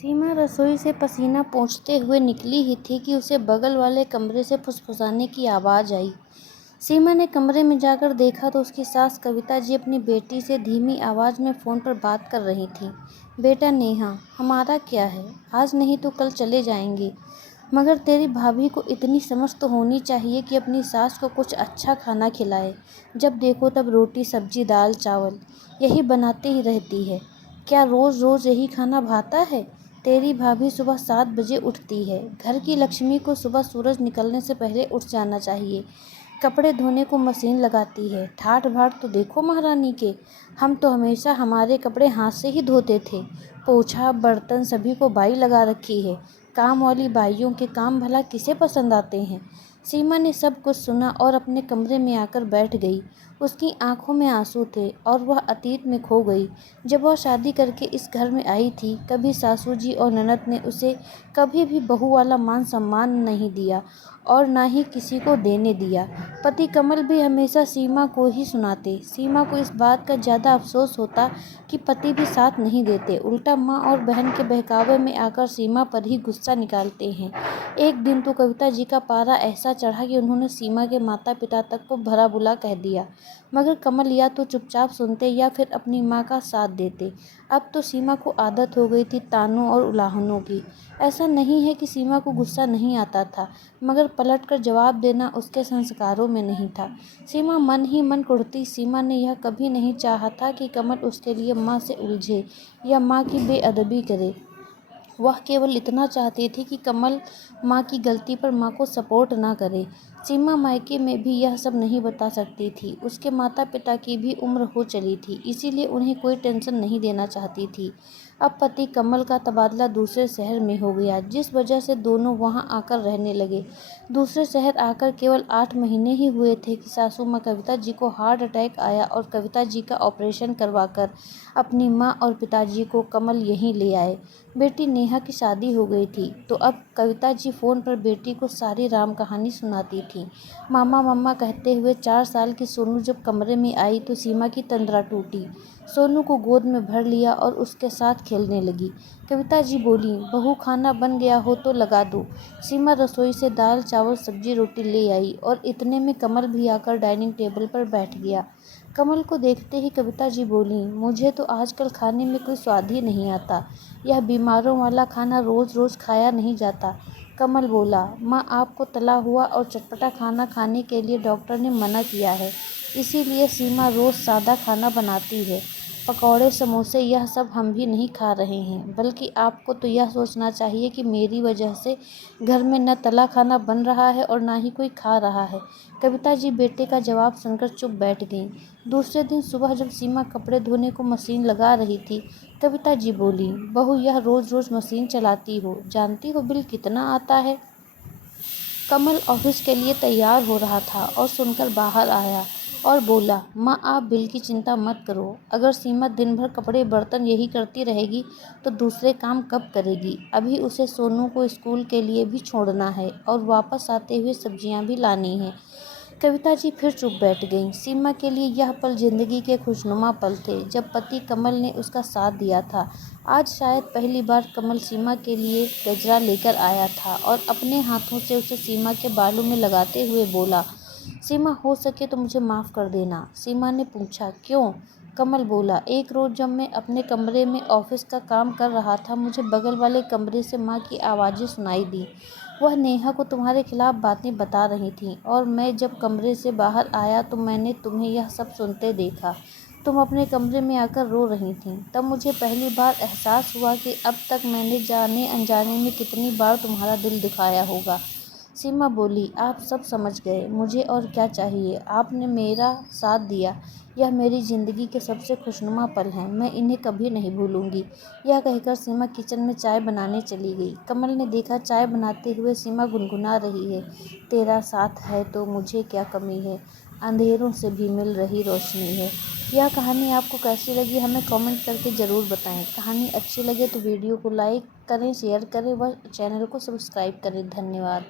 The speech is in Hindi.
सीमा रसोई से पसीना पोंछते हुए निकली ही थी कि उसे बगल वाले कमरे से फुसफुसाने की आवाज़ आई। सीमा ने कमरे में जाकर देखा तो उसकी सास कविता जी अपनी बेटी से धीमी आवाज़ में फ़ोन पर बात कर रही थीं। बेटा नेहा, हमारा क्या है, आज नहीं तो कल चले जाएंगे, मगर तेरी भाभी को इतनी समझ तो होनी चाहिए कि अपनी सास को कुछ अच्छा खाना खिलाए। जब देखो तब रोटी सब्जी दाल चावल यही बनाते ही रहती है। क्या रोज़ रोज़ यही खाना भाता है? तेरी भाभी सुबह 7 बजे उठती है। घर की लक्ष्मी को सुबह सूरज निकलने से पहले उठ जाना चाहिए। कपड़े धोने को मशीन लगाती है। ठाठ बाट तो देखो महारानी के। हम तो हमेशा हमारे कपड़े हाथ से ही धोते थे। पोछा बर्तन सभी को बाई लगा रखी है। काम वाली बाइयों के काम भला किसे पसंद आते हैं? सीमा ने सब कुछ सुना और अपने कमरे में आकर बैठ गई। उसकी आंखों में आंसू थे और वह अतीत में खो गई। जब वह शादी करके इस घर में आई थी, कभी सासू जी और ननद ने उसे कभी भी बहू वाला मान सम्मान नहीं दिया और ना ही किसी को देने दिया। पति कमल भी हमेशा सीमा को ही सुनाते। सीमा को इस बात का ज़्यादा अफसोस होता कि पति भी साथ नहीं देते, उल्टा माँ और बहन के बहकावे में आकर सीमा पर ही गुस्सा निकालते हैं। एक दिन तो कविता जी का पारा ऐसा चढ़ा कि उन्होंने सीमा के माता पिता तक को भला बुरा कह दिया, मगर कमल या तो चुपचाप सुनते या फिर अपनी माँ का साथ देते। अब तो सीमा को आदत हो गई थी तानों और उलाहनों की। ऐसा नहीं है कि सीमा को गुस्सा नहीं आता था, मगर पलटकर जवाब देना उसके संस्कारों में नहीं था। सीमा मन ही मन कुढ़ती। सीमा ने यह कभी नहीं चाहा था कि कमल उसके लिए माँ से उलझे या माँ की बेअदबी करे। वह केवल इतना चाहती थी कि कमल माँ की गलती पर माँ को सपोर्ट ना करे। सीमा मायके में भी यह सब नहीं बता सकती थी। उसके माता पिता की भी उम्र हो चली थी, इसीलिए उन्हें कोई टेंशन नहीं देना चाहती थी। अब पति कमल का तबादला दूसरे शहर में हो गया, जिस वजह से दोनों वहां आकर रहने लगे। दूसरे शहर आकर केवल 8 महीने ही हुए थे कि सासू माँ कविता जी को हार्ट अटैक आया और कविता जी का ऑपरेशन करवाकर अपनी माँ और पिताजी को कमल यहीं ले आए। बेटी नेहा की शादी हो गई थी तो अब कविता जी फ़ोन पर बेटी को सारी राम कहानी सुनाती थी। मामा मम्मा कहते हुए 4 साल की सोनू जब कमरे में आई तो सीमा की तंद्रा टूटी। सोनू को गोद में भर लिया और उसके साथ खेलने लगी। कविता जी बोली, बहू खाना बन गया हो तो लगा दो। सीमा रसोई से दाल चावल सब्जी रोटी ले आई और इतने में कमल भी आकर डाइनिंग टेबल पर बैठ गया। कमल को देखते ही कविता जी बोली, मुझे तो आजकल खाने में कोई स्वाद ही नहीं आता। यह बीमारों वाला खाना रोज़ रोज़ खाया नहीं जाता। कमल बोला, माँ आपको तला हुआ और चटपटा खाना खाने के लिए डॉक्टर ने मना किया है, इसीलिए सीमा रोज़ सादा खाना बनाती है। पकौड़े समोसे यह सब हम भी नहीं खा रहे हैं, बल्कि आपको तो यह सोचना चाहिए कि मेरी वजह से घर में न तला खाना बन रहा है और ना ही कोई खा रहा है। कविता जी बेटे का जवाब सुनकर चुप बैठ गईं। दूसरे दिन सुबह जब सीमा कपड़े धोने को मशीन लगा रही थी, कविता जी बोली, बहू यह रोज़ रोज़ मशीन चलाती हो, जानती हो बिल कितना आता है? कमल ऑफिस के लिए तैयार हो रहा था और सुनकर बाहर आया और बोला, माँ आप बिल की चिंता मत करो। अगर सीमा दिन भर कपड़े बर्तन यही करती रहेगी तो दूसरे काम कब करेगी? अभी उसे सोनू को स्कूल के लिए भी छोड़ना है और वापस आते हुए सब्जियाँ भी लानी है। कविता जी फिर चुप बैठ गईं। सीमा के लिए यह पल जिंदगी के खुशनुमा पल थे जब पति कमल ने उसका साथ दिया था। आज शायद पहली बार कमल सीमा के लिए गजरा लेकर आया था और अपने हाथों से उसे सीमा के बालों में लगाते हुए बोला, सीमा हो सके तो मुझे माफ़ कर देना। सीमा ने पूछा, क्यों? कमल बोला, एक रोज़ जब मैं अपने कमरे में ऑफिस का काम कर रहा था, मुझे बगल वाले कमरे से माँ की आवाज़ें सुनाई दी। वह नेहा को तुम्हारे खिलाफ बातें बता रही थीं और मैं जब कमरे से बाहर आया तो मैंने तुम्हें यह सब सुनते देखा। तुम अपने कमरे में आकर रो रही थीं। तब मुझे पहली बार एहसास हुआ कि अब तक मैंने जाने अनजाने में कितनी बार तुम्हारा दिल दुखाया होगा। सीमा बोली, आप सब समझ गए, मुझे और क्या चाहिए? आपने मेरा साथ दिया। यह मेरी ज़िंदगी के सबसे खुशनुमा पल हैं, मैं इन्हें कभी नहीं भूलूंगी। यह कहकर सीमा किचन में चाय बनाने चली गई। कमल ने देखा चाय बनाते हुए सीमा गुनगुना रही है, तेरा साथ है तो मुझे क्या कमी है, अंधेरों से भी मिल रही रोशनी है। यह कहानी आपको कैसी लगी हमें कमेंट करके ज़रूर बताएं। कहानी अच्छी लगे तो वीडियो को लाइक करें, शेयर करें व चैनल को सब्सक्राइब करें। धन्यवाद।